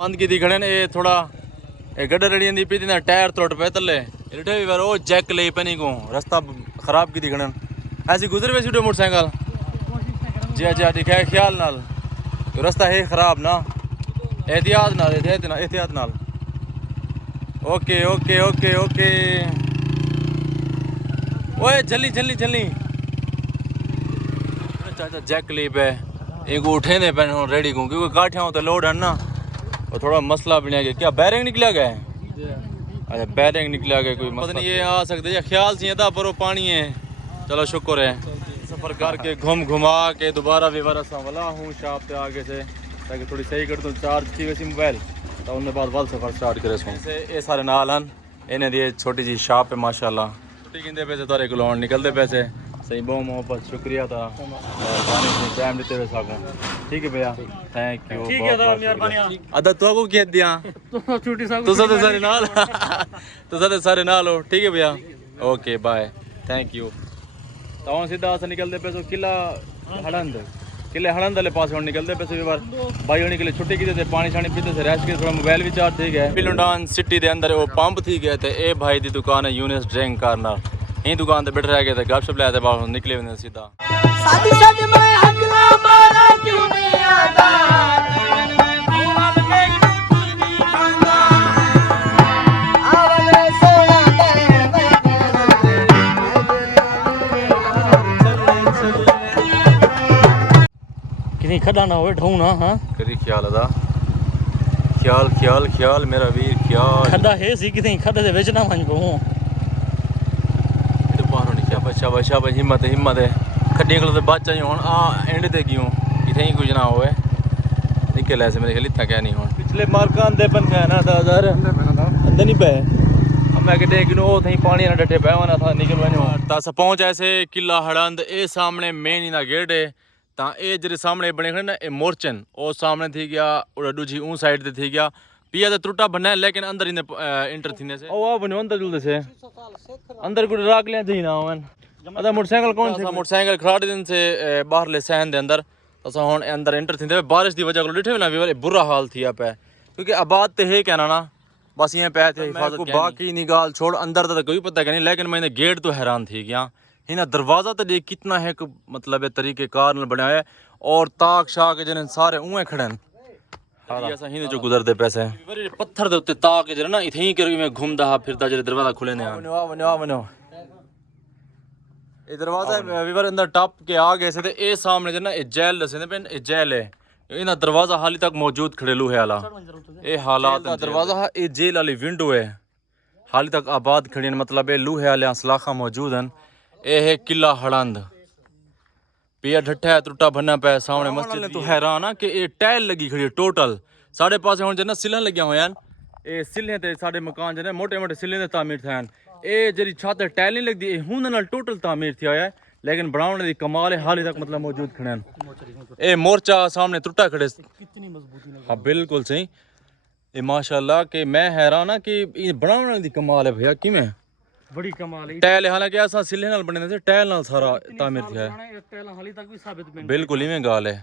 बंद की खड़े ने ये थोड़ा गड्ढा रड़ी दी पी टायर त्रुट पे थले रिठे भी बार वो जैक ले पे नहीं को रास्ता खराब की खड़न ऐसी गुजर वे सीधे मोटरसाइकिल जी जी दिखाए ख्याल नाल रास्ता है खराब ना एहतियात नाल ओके ओके ओके ओके ओए जल्दी जल्दी जल्दी चाचा जैक ली पे एक उठे दे पे रेडी को क्योंकि काठिया तो लोड है ना वो थोड़ा मसला बना गया क्या बैरिंग निकला गया अच्छा बैरिंग निकला गया कोई मसला नहीं ये आ सकते या ख्याल से था पर वो पानी है चलो शुक्र है सफ़र करके घूम घुमा के दोबारा भी बरसा वाला हूँ शॉप पे आगे से ताकि थोड़ी सही कर दूँ चार्ज की वैसी मोबाइल तो उनके बाद वाल सफ़र स्टार्ट करे से ये सारे नाल हैं इन्हें दिए छोटी जी शॉप है माशाल्लाह छुट्टी गिनते पैसे तारे को निकलते पैसे सही बहुत मोहब्बत शुक्रिया था टाइम देते हुए साको ठीक है भैया थैंक यू ठीक है अदा तो को कह दिया तो सारे नाल तो सारे नाल हो ठीक है भैया ओके बाय थैंक यू तो सीधा से निकलते पैसे किला हड़ंद वाले पास निकलते पैसे बार भाई होने के लिए छुट्टी की थे पानी शानी पीते थे रेस्ट के थोड़ा मोबाइल भी चार्ज थी गया पिलुंडान सिटी के अंदर वो पंप थी गए थे ए भाई की दुकान है यूनिस ड्रिंक कार्नर यही दुकान पे बैठे रह गए थे गपशप लाए थे बाहर निकले हुए सीधा किसी खड्डा ना हो ढूंढ ना हां करी ख्याल अदा ख्याल ख्याल ख्याल मेरा वीर ख्याल खड्डा है सी किसी खड्डे दे विच ना वंज पऊं शाबाश शाबाश हिम्मत है हिम्मत है खड्डियां को तो बच आई हुन आ एंड ते क्यों इथे ही कुछ ना होए निकल ऐसे मेरे ख्याल इतना क्या नहीं हुन पिछले मार्का अंदे पन है ना 1000 अंदर नहीं पे अब मैं कहते कि ओ थई पानी ना डटे पे वना था निकल वने ता स पहुंच ऐसे किला हड़ंद ए सामने मेन इना गेट है ता ए जेरे सामने बने खड़े ना ए मोर्चन ओ सामने थी गया और दूजी ऊ साइड ते थी गया पिया तो त्रुटा बना लेकिन अंदर इने इंटर थीने से ओ बने अंदर जुलदे से अंदर कुछ राख लिया जी ना वन अदा मोटरसाइकिल कौन सी मोटरसाइकिल खराड़े दिन से बाहर ले सहन दे अंदर असा हुन अंदर एंटर थींदे बारिश दी वजह को डिठे ना भी बुरा हाल थिया पे क्योंकि आबाद ते है कहना ना बस ये पे थे हिफाजत को बाकी निगाल छोड़ अंदर तो कोई पता नहीं लेकिन मैंने गेट तो हैरान थी गया हिना दरवाजा तो देख कितना है मतलब तरीके कार न बनाया है और ताक शाक जने सारे उए खड़े ऐसा ही जो गुजरते पैसे पत्थर दे उत्ते ताक जरे ना इथे ही कर में घूमदा फिरदा जरे दरवाजा खुले ने आ ये दरवाजा वीवर अंदर टॉप के आ गए से ए सामने जना ए जेल दसे ने पेन ए जेल है इना दरवाजा हाली तक मौजूद खड़ेलू है हाला ए हालात दरवाजा ए जेल वाली विंडो है हाली तक आबाद खड़ी मतलब ए लूहे वाले सलाखा मौजूद हैं ए है किला हड़ंद पिया ढट्ठा है त्रुटा भन्ना पे सामने मस्जिद तो हैरान है कि ए टाइल लगी खड़ी है टोटल साढ़े पास हुन जना सिलन लगिया होया ए सिले ते साढ़े मकान जने मोटे मोटे सिले दे तामीर थे ए जरी छत टाइल नहीं लगदी हुन नाल टोटल तामीर थी है लेकिन बनाने दी कमाल है हाली तक मतलब मौजूद खड़े ए मोर्चा सामने त्रुटा खड़े कितनी मजबूती लगी हां बिल्कुल सही ए माशाल्लाह कि मैं हैरान हां कि बनाने दी कमाल है भैया कि मैं बड़ी कमाल है टाइल हालांकि ऐसा सिले नाल बने थे टाइल नाल सारा तामीर थी है टाइल हाली तक भी साबित बन बिल्कुल इवें गाल है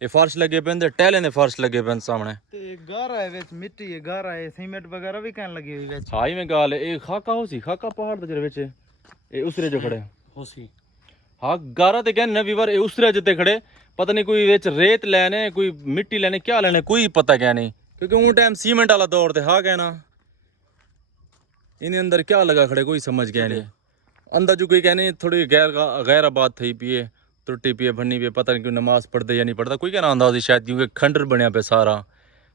ये फर्श लगे पे टाइल ने फर्श लगे पे सामने ते गारा है विच मिट्टी है गारा है सीमेंट वगैरह भी कहन लगी हुई विच हां इवें गाल है ए खाका होसी खाका पहाड़ दे विच ए उसरे जो खड़े होसी हाँ गारा ते कहने वीवर ए उसरे जते खड़े पता नहीं कोई विच रेत लेने कोई मिट्टी लेने क्या लेने कोई पता क्या नहीं क्योंकि उन टाइम सीमेंट वाला दौर थे हाँ कहना इन्हें अंदर क्या लगा खड़े कोई समझ गया नहीं अंदर जो कोई कहने थोड़ी गैर आबाद थी पिए त्रुटी पिए भन्नी पिए पता नहीं कोई नमाज पढ़ते या नहीं पढ़ता कोई कहना आंदा शायद क्योंकि खंडर बनया पे सारा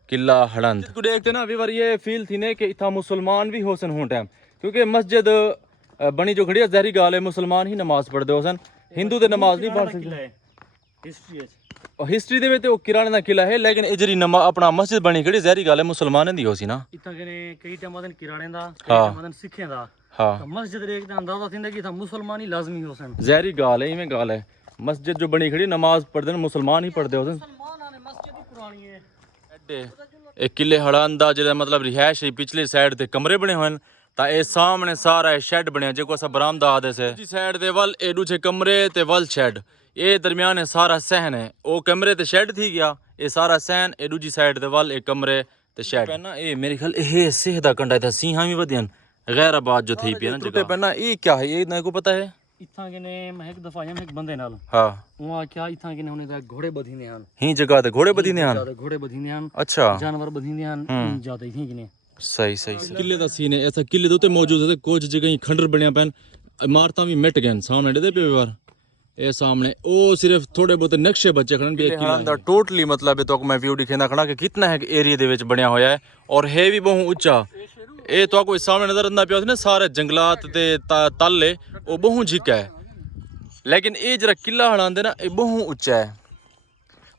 किला हड़ंद देखते ना वीवर ये फील थी ने कि इतना मुसलमान भी होसन हो टाइम क्योंकि मस्जिद बनी जो खड़ी है जहरी गाल है मुसलमान ही नमाज पढ़ते होसन हिंदू तो नमाज नहीं पढ़ सकते हिस्ट्री दे ते किराने दा किला है लेकिन इजरी नमा अपना मस्जिद बनी खड़ी जहरी गाल है मुसलमानों दी होसी ना इतना कई टाइम दिन किराने दा कई टाइम दिन सिखे दा हाँ मस्जिद देख अंदाजा थींदा कि था मुसलमान ही लाजमी होसन जहरी गाल है इवें गाल है मस्जिद जो बनी खड़ी नमाज पढ़ते मुसलमान ही पढ़ते होसन मस्जिद ही पुरानी है एक किले हड़ंद दा जेड़ा मतलब रिहायश पिछली साइड ते कमरे बने हुए ता ए सामने सारा शेड बनया जो असा बरामदा आदे से जी साइड दे वल ए दूजे कमरे ते वल शेड ये दरमियान सारा सहन है ओ कमरे ते शेड थी गया ये सारा सहन ए दूजी साइड दे वल ए कमरे ਤੇ ਸ਼ੈਡ ਪੈਣਾ ਇਹ ਮੇਰੇ ਖਿਆਲ ਇਹ ਸਿਹ ਦਾ ਕੰਡਾ था सिंहा भी वधियन गैराबाद जो थी पे ना टूटे पैना ये क्या है ये ना को पता है इत्थां किने मैं एक दफा आया एक बंदे नाल हां वहां क्या इत्थां किने हुने दा घोड़े बधीने हन ही जगह ते घोड़े बधीने हन घोड़े बधीने हन अच्छा जानवर बधीने हन ज्यादा ही किने सही सही किले दा सीन है ऐसा किले दे उत्ते मौजूद है कुछ जगह खंडर बनया पैन इमारतां भी मिट गए सामने दे पे बार ये सामने ओ सिर्फ थोड़े बहुत नक्शे बचे खड़न भी एक किला दा टोटली मतलब तो मैं व्यू दिखेंदा खड़ा कि कितना है एरिया दे विच बनया होया है और है भी बहुत ऊंचा ये तो कोई सामने नजर आंदा पिया ना सारे जंगलात ते तल ओ बहुत झिका है लेकिन ये जरा किला हड़ांदे ना ये बहुत ऊंचा है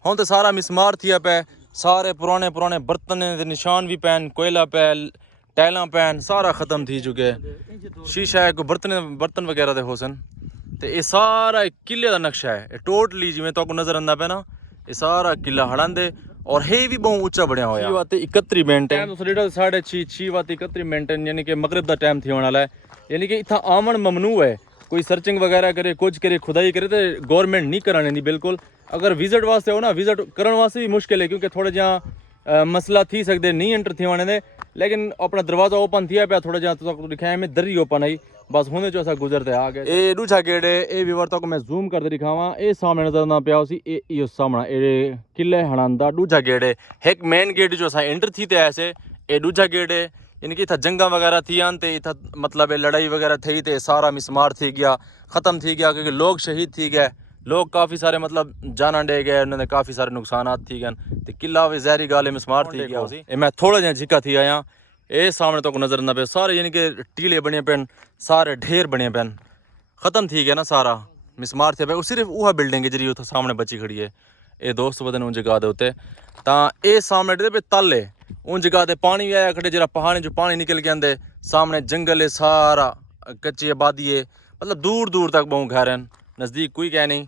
हुन तो सारा मिसमार थिया पे सारे पुराने पुराने बर्तन दे निशान भी पैन कोयला पे टाइलां पैन सारा खत्म थी चुके शीशा है कोई बर्तन वगैरह दे होसन ਤੇ ਇਹ ਸਾਰਾ ਇੱਕ ਕਿਲੇ ਦਾ ਨਕਸ਼ਾ ਹੈ ਇਹ ਟੋਟਲੀ ਜਿਵੇਂ ਤੁਹਾਨੂੰ ਨਜ਼ਰ ਆਉਂਦਾ ਪਿਆ ਨਾ ਇਹ ਸਾਰਾ ਕਿਲਾ ਹੜਾਂਦੇ ਔਰ ਹੈ ਵੀ ਬਹੁਤ ਉੱਚਾ ਬਣਿਆ ਹੋਇਆ 6:31 ਮਿੰਟ ਟਾਈਮ ਤੋਂ ਜਿਹੜਾ 6:31 ਮਿੰਟ ਯਾਨੀ ਕਿ ਮਗਰਿਬ ਦਾ ਟਾਈਮ ਥੀ ਹੋਣ ਵਾਲਾ ਹੈ ਯਾਨੀ ਕਿ ਇੱਥਾ ਆਮਣ ਮਮਨੂ ਹੈ ਕੋਈ ਸਰਚਿੰਗ ਵਗੈਰਾ करे ਕੁਝ करे खुदाई करे ਤੇ ਗਵਰਨਮੈਂਟ ਨਹੀਂ ਕਰਾਣੇ ਦੀ ਬਿਲਕੁਲ ਅਗਰ ਵਿਜ਼ਿਟ ਵਾਸਤੇ ਹੋ ਨਾ ਵਿਜ਼ਿਟ ਕਰਨ ਵਾਸਤੇ ਵੀ ਮੁਸ਼ਕਿਲ ਹੈ ਕਿਉਂਕਿ ਥੋੜਾ ਜਿਹਾ ਮਸਲਾ ਥੀ ਸਕਦੇ ਨਹੀਂ ਐਂਟਰ ਥੀਵਾਣੇ ਦੇ लेकिन अपना दरवाजा ओपन थिया पे थोड़ा जा तो दिखाया में दरी ओपन आई बस होने जो ऐसा गुजरते आ गए ए दूसरा गेट है ए व्यूअर तक मैं जूम करके दिखावा ए सामने नजर ना पिया उसी ए सामने ए किले हणांदा दूसरा गेट है एक मेन गेट जो ऐसा एंटर थी ते ऐसे ए दूसरा गेट है इनकी था जंगा वगैरह थी आनते इथा मतलब लड़ाई वगैरह थी ते सारा मिसमार थी गया ख़त्म थी गया क्योंकि लोग शहीद थी गए लोग काफ़ी सारे मतलब जाना डे गए उन्होंने काफ़ी सारे नुकसानात थी गए तो किला भी जहरी गाले मिसमार थी गया उसी मैं थोड़ा जहा झिका थी आया ये सामने तो नजर ना पे सारे यानी कि टीले बने पैन सारे ढेर बने पैन ख़त्म थी गया ना सारा मिसमार थे पे सिर्फ वह बिल्डिंग है जी सामने बची खड़ी है ये दोस्त बदन उन जगह दे उत्ते तां ये सामने दे पे तल है उन जगह ते पानी भी आया खड़े जरा पहाड़ी जो पानी निकल के आंदे सामने जंगल है सारा कच्ची आबादी है मतलब दूर दूर तक बहुत घर हैं नज़दीक कोई कह नहीं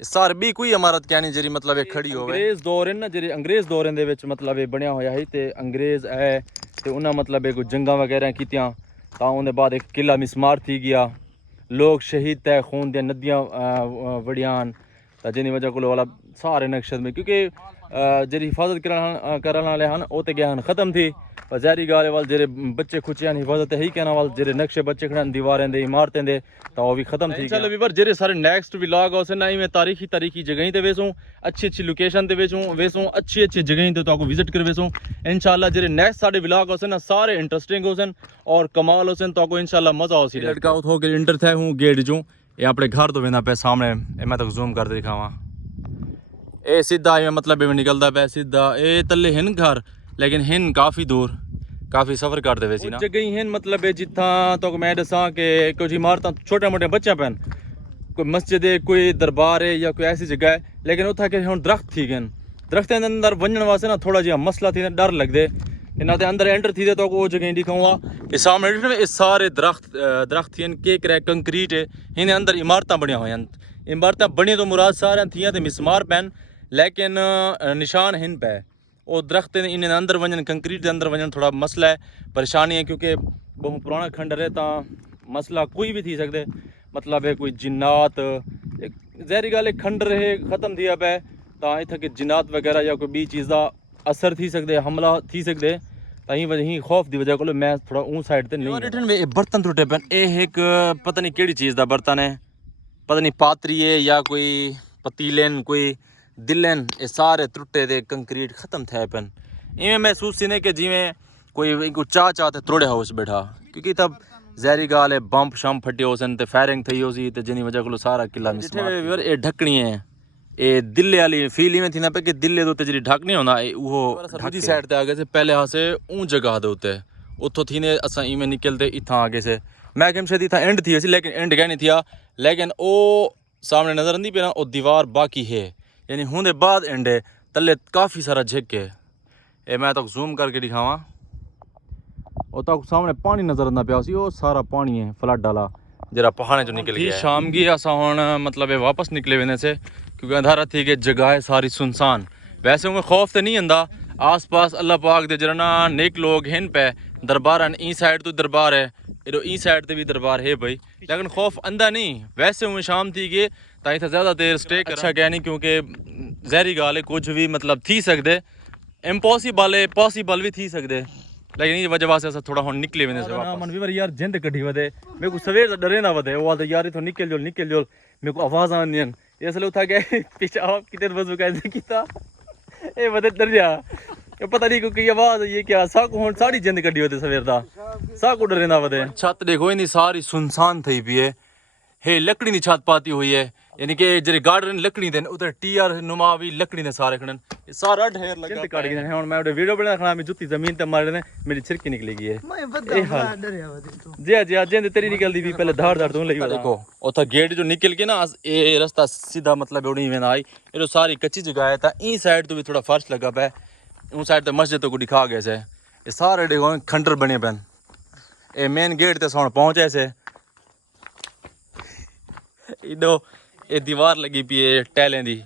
सार भी कोई इमारत क्या नहीं जी मतलब एक खड़ी हो अंग्रेज दौर है ना जी अंग्रेज दौर दे विच मतलब ये बनया होया है ते अंग्रेज है ते उन्हें मतलब कोई जंगा वगैरह कीतियां तां उनके बाद एक किला मिसमार थी गया लोग शहीद तय खून दियां नदियां वड़ियान जिनी वजह को वाला सारे नक्शे में क्योंकि जी हिफाजत करने वाले हैं वो तो गया ख़त्म थी जहरी गाले वाल जे बच्चे खुचे हिफाजत है ही कहना वाल जे नक्शे बच्चे खड़े दीवारें दे इमारतें दे तो वो भी खत्म थी चलो वीवर जे सारे नेक्स्ट व्लॉग उस ना मैं तारीखी जगह ते वेसूँ अच्छी लोकेशन ते वेसूँ अच्छी जगह ते तो विजिट कर वेसूँ इंशाल्लाह जे नेक्स्ट सारे व्लॉग उस ना सारे इंटरेस्टिंग होसन और कमाल होसन तो इंशाल्लाह मजा हो सी लड़का हो के इंटर थे हूँ गेट जो ये अपने घर तो वेंदा पे सामने मैं तो जूम कर दिखावा ये सीधा मतलब निकलता पे सीधा ये तले हिन घर लेकिन हिन काफ़ी दूर काफ़ी सफ़र करते वैसे ना जगह हिन मतलब जिथा तो मैं दसा कि कुछ इमारत छोटे मोटे बच्चे पैन कोई मस्जिद है कोई दरबार है या कोई ऐसी जगह है लेकिन उतना के हम दरख्त थी गए दरख्तें अंदर वजन वास्ते ना थोड़ा जहा मसला थी डर लगते इन्हों के अंदर एंटर थी तो वो जगह दिखाऊंगा कि सामने ये सारे दरख्त थी के क्रैक कंक्रीट है इन्हें अंदर इमारत बनिया हुई इमारत बनी तो मुराद सारे थी तो मिसमार पैन लेकिन निशान हिन पे वो दरख्त इन अंदर वजन कंक्रीट के अंदर वजन थोड़ा मसला है परेशानी है क्योंकि बहुत पुराना खंडर है तो मसला कोई भी थी सकते मतलब है कोई जिन्नात जहरी गाल खंडर है ख़त्म थी पे तो इतना कि जिन्नात वगैरह या कोई भी चीज़ का असर थी सकते हमला थी सकते तहीं वजह खौफ की वजह को मैं थोड़ा ऊँ साइड से नहीं बर्तन टुटे पैन यह एक पता नहीं केड़ी चीज़ का बर्तन है पता नहीं पात्री है या कोई पतीलन कोई दिलन ये सारे टुटे दे कंक्रीट ख़त्म थे पैन इवें महसूस थी ने कि जिमें कोई चाह ते त्रोड़े हाउस बैठा क्योंकि तब जहरी गाल है बंप शंप फटे हो सन ते फायरिंग थी हो सी ते जिनी वजह को सारा किला मिसमार ये ढकनी है ये दिल्ले वाली फील इवें थी ना पे कि दिल्ले दे जी ढक नहीं होंदा वो ढकी साइड ते आ गए से पहले हाँ से ऊँ जगह दे उत्ते उतो थी ने असा इवें निकलते इतना आगे से मैं कम शायद इतना एंड थी लेकिन एंड गया नहीं थिया लेकिन वो सामने नजर आती पे ना वो दीवार बाकी है यानी होने बाद एंड है तले काफ़ी सारा झिक है ये मैं तो जूम करके दिखावा और तो सामने पानी नजर आना पिया वो सारा पानी है फ्लड डाला जरा पहाड़े जो निकल गया शाम की ऐसा होना मतलब ये वापस निकले वेने से क्योंकि अंधारा थी कि जगह है सारी सुनसान वैसे उन्हें खौफ तो नहीं आंदा आस पास अल्लाह पाक दे जरा ना नेक लोग हैं पे दरबार ई साइड तो दरबार है इधर ई साइड ते भी दरबार है भाई लेकिन खौफ आंदा नहीं वैसे उन्हें शाम थी कि ताई था ज़्यादा देर स्टे अच्छा क्या नहीं क्योंकि जहरी गाल है कुछ भी मतलब थी सकते इम्पॉसिबल है पॉसिबल भी थी सकदे लेकिन ये वजह वास्ते थोड़ा हुन निकले वेंदे से वापस मन भी यार जिंद कड्ढी वदे मेरे को सवेर डरे ना वदे वो आदे यार इथों निकल जोल मेरे को आवाज आंदी इसलिए उठा गए पीछे आप कितने वजू कैसे कीता ए वदे डर जा ये पता नहीं कोई आवाज ये क्या साकू हुन सारी जिंद कड्ढी वदे सवेर दा साकू डरे ना वदे छत देखो इनी सारी सुनसान थई पई है लकड़ी दी छत पाती हुई है यानी कि जेरे गार्डन लकड़ी दे उधर टीआर नुमा भी लकड़ी दे सारे खड़न ये सारा ढेर लगा जिंद काट गए हुन मैं वीडियो बना खड़ा मैं जुत्ती जमीन ते मारने मेरी छिरकी निकली गई है मैं बता डरया वदे तो जी जिंद तेरी निकलदी भी पहले धाड़ तू लई देखो ओथा गेट जो निकल के ना ये रास्ता सीधा मतलब उड़ी वेंदा आई ये सारी कच्ची जगह है ता ई साइड तो भी थोड़ा फर्श लगा पे उन साइड ते मस्जिद तो को दिखा गए से ये सारे देखो खंडर बने पन ये मेन गेट ते सोन पहुंचे से इधो ये दीवार लगी पी है टैलें दी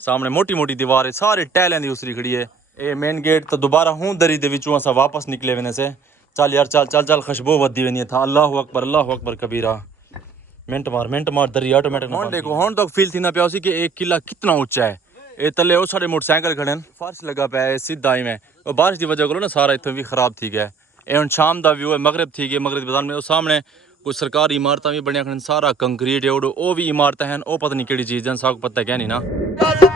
सामने मोटी मोटी दीवार है सारे टैलें दी उसरी खड़ी है ये मेन गेट तो दोबारा हूँ दरी दे विचों असा वापस निकले वेने से चल यार चल खुशबू वधी वेनी था अल्लाह अकबर कबीरा मिनट मार दरी ऑटोमेटिक हुन देखो हुन तक फील थी ना पिया कि एक किला कितना ऊंचा है ये तले वो सारे मोटरसाइकिल खड़े फर्श लगा पे है सीधा ही में और बारिश की वजह को ना सारा इतना भी खराब थी गया ये हुन शाम दा व्यू है मगरब थी गया मगरब बाजार में सामने कुछ सरकारी इमारत भी बनिया खड़न सारा कंक्रीट है वो भी इमारत हैं वो पता नहीं केड़ी चीज़ है साग पता क्या नहीं ना